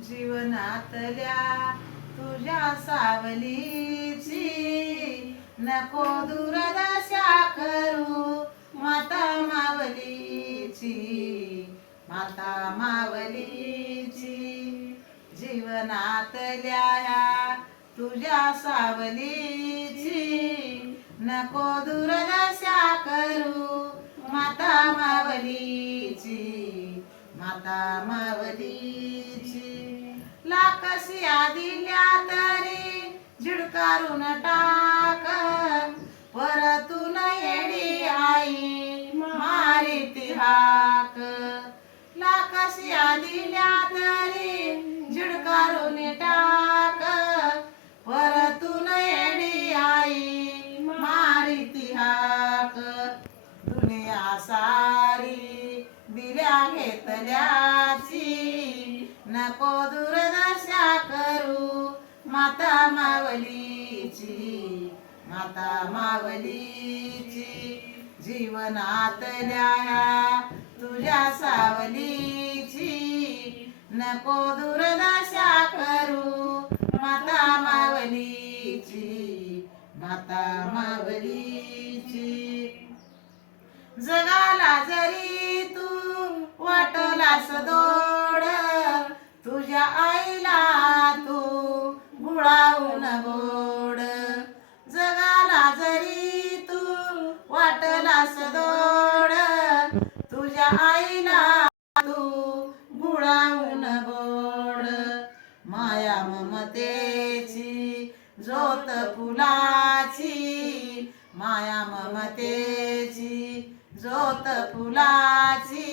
जीवनातल्या तुझ्या सावलीची नको दुर्दशा करू माता मावलीची, माता मावलीची. जीवनातल्या तुझ्या सावलीची नको दुर्दशा करू माता मावलीची, माता मावलीची. लाकसिया दिल्या तरी झिडकारून टाक, परतून येडी आई मारिती हाक. लाकसिया दिल्या तरी झिडकारून टाक, परतून येडी आई मारिती हाक. दुनिया सारी दिल्या घेतल्याची नको दुर्दशा करू माता मावलीची, माता मावलीची. जीवनातल्या तुझ्या सावलीची नको दुर्दशा करू माता मावलीची, माता मावलीची. जगाला जरी तू वाटलास दोड, तुझ्या आईला तू गुळावून गोड. जगाला जरी तू वाटलास दोड, तुझ्या आईला तू गुळावून गोड. माया ममतेची ज्योत फुलाची, माया ममतेची ज्योत फुलाची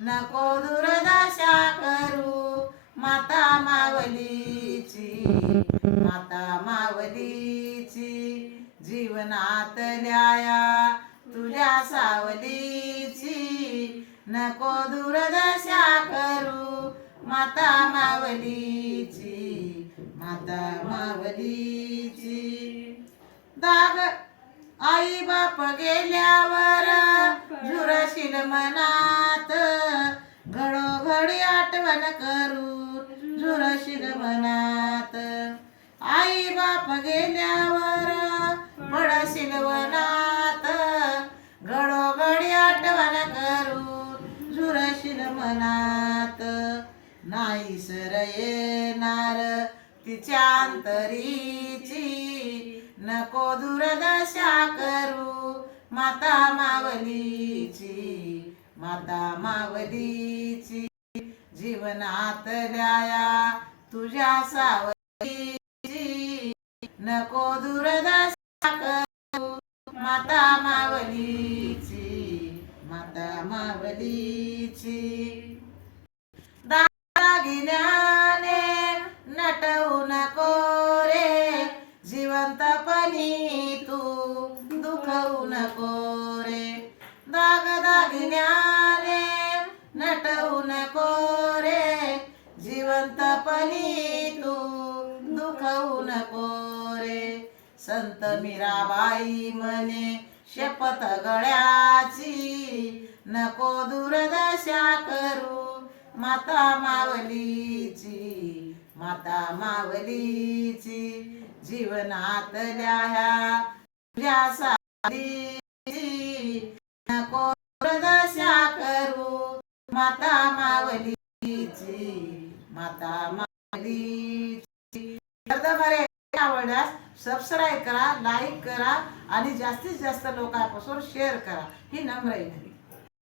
नको दुर्दशा करू माता मावलीची, माता मावलीची. जीवनातल्या तुझ्या सावलीची नको दुर्दशा करू माता मावलीची, माता मावलीची. दाग आई बाप गेल्यावर झुरशील मनात, घडोघडी आठवण करू झुरशील मनात. आई बाप गेल्यावर पडशील वनात, घडोघडी आठवण करू झुरशील मनात. नाही सर येणार तिच्या अंतरीची नको दुर्दशा करू माता मावलीची, माता मावलीची. जीवनातल्या तुझ्या सावलीची नको दुर्दशा करू माता मावलीची, माता मावलीची. दागिन्याने नटवू नको रे, जिवंतपणी तू दुखवू नको रे. दागिन्याने नटवू नको रे, जिवंतपणी तू दुखवू नको रे. संत मीराबाई म्हणे शपथ गळ्याची नको दुर्दशा करू माता मावलीची, माता मावलीची. जीवनातल्या तुझ्या सावलीची नको दुर्दशा करू माता मावलीची, माता मावलीची. आवडल्यास सबस्क्राईब करा, लाईक करा आणि जास्तीत जास्त लोकांपासून शेअर करा. ही नम्र विनंती.